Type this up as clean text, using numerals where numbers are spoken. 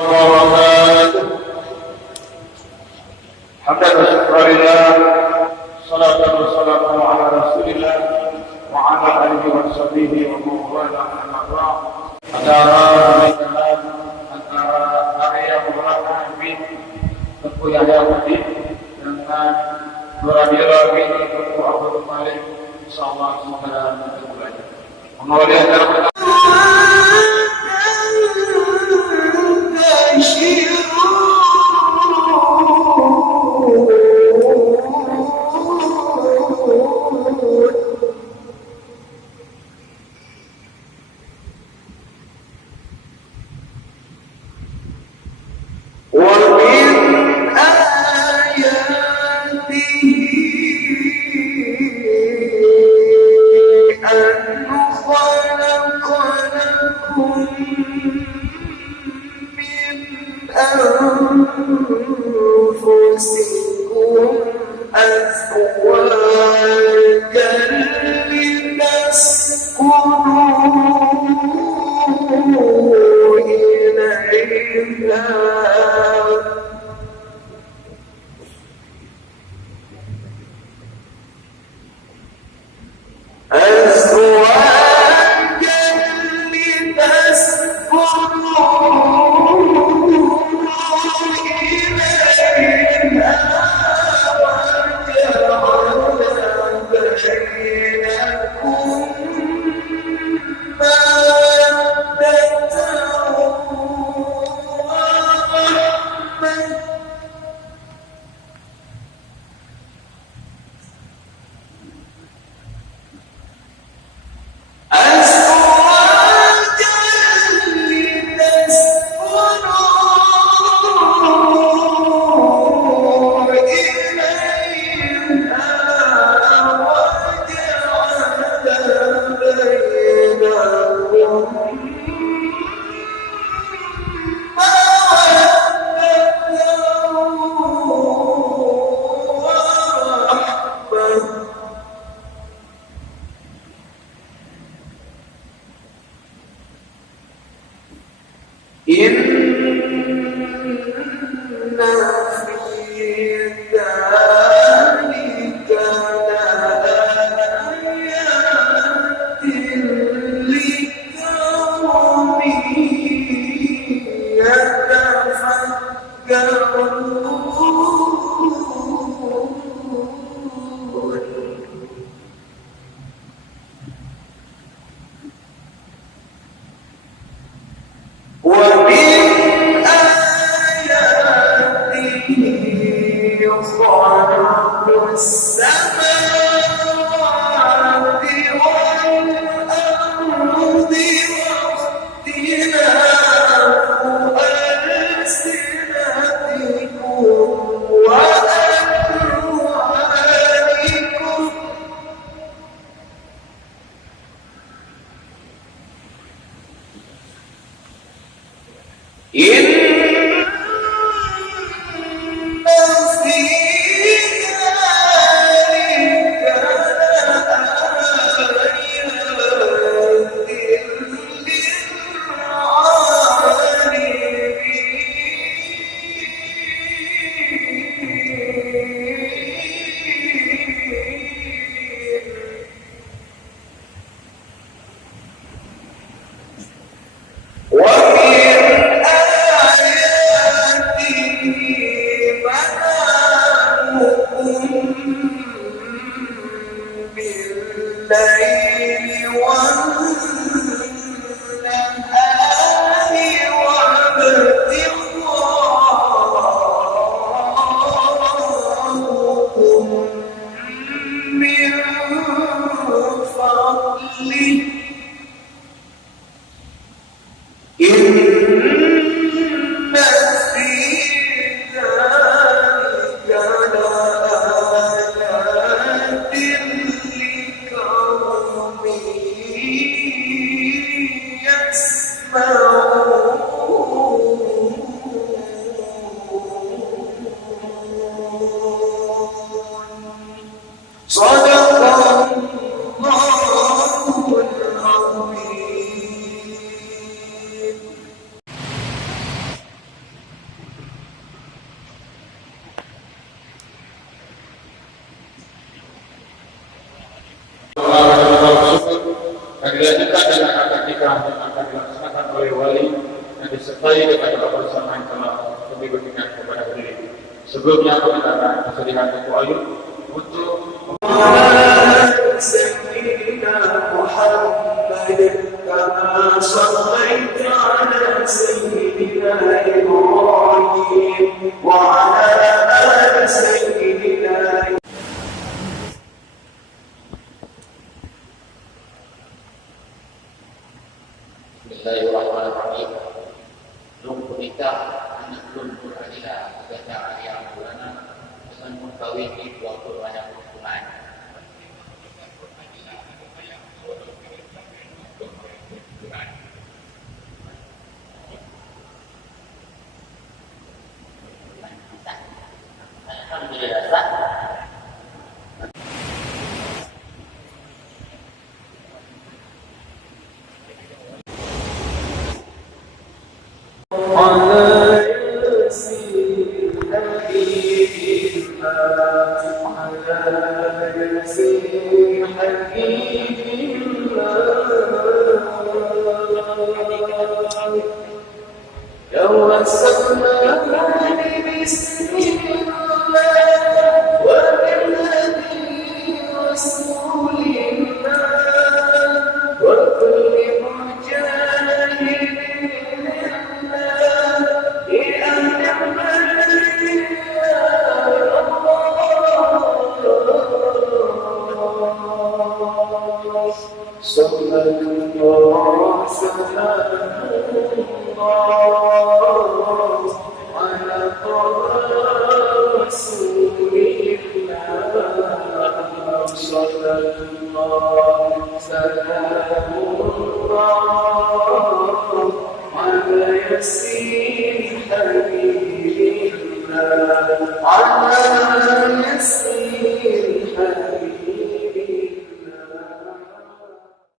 وبركاته. حمدا وشكرا لله، صلاة وسلام على رسول الله وعلى آله وصحبه ومن والاه أما بعد. Antara area Muhammad bin Teguh Yahya Udin dengan radio ini Teguh Abdul Malik, insyaallah semoga berjaya. Mengawali acara pertama akan dilanjutkan dengan akad nikah yang akan dilaksanakan oleh wali dan disertai dengan doa bersama yang telah kami berikan kepada diri. Sebelumnya aku minta kesedihan Tuku Ayub untuk سيدنا محمد كما صليت على سيدنا إبراهيم وعلى آل سيدنا Bismillahirrahmanirrahim. Lumpuh nikah anak lumpuh adalah kegiatan yang bulana dengan mengkawin di 20 banyak hukuman. Alhamdulillah sah. على يسير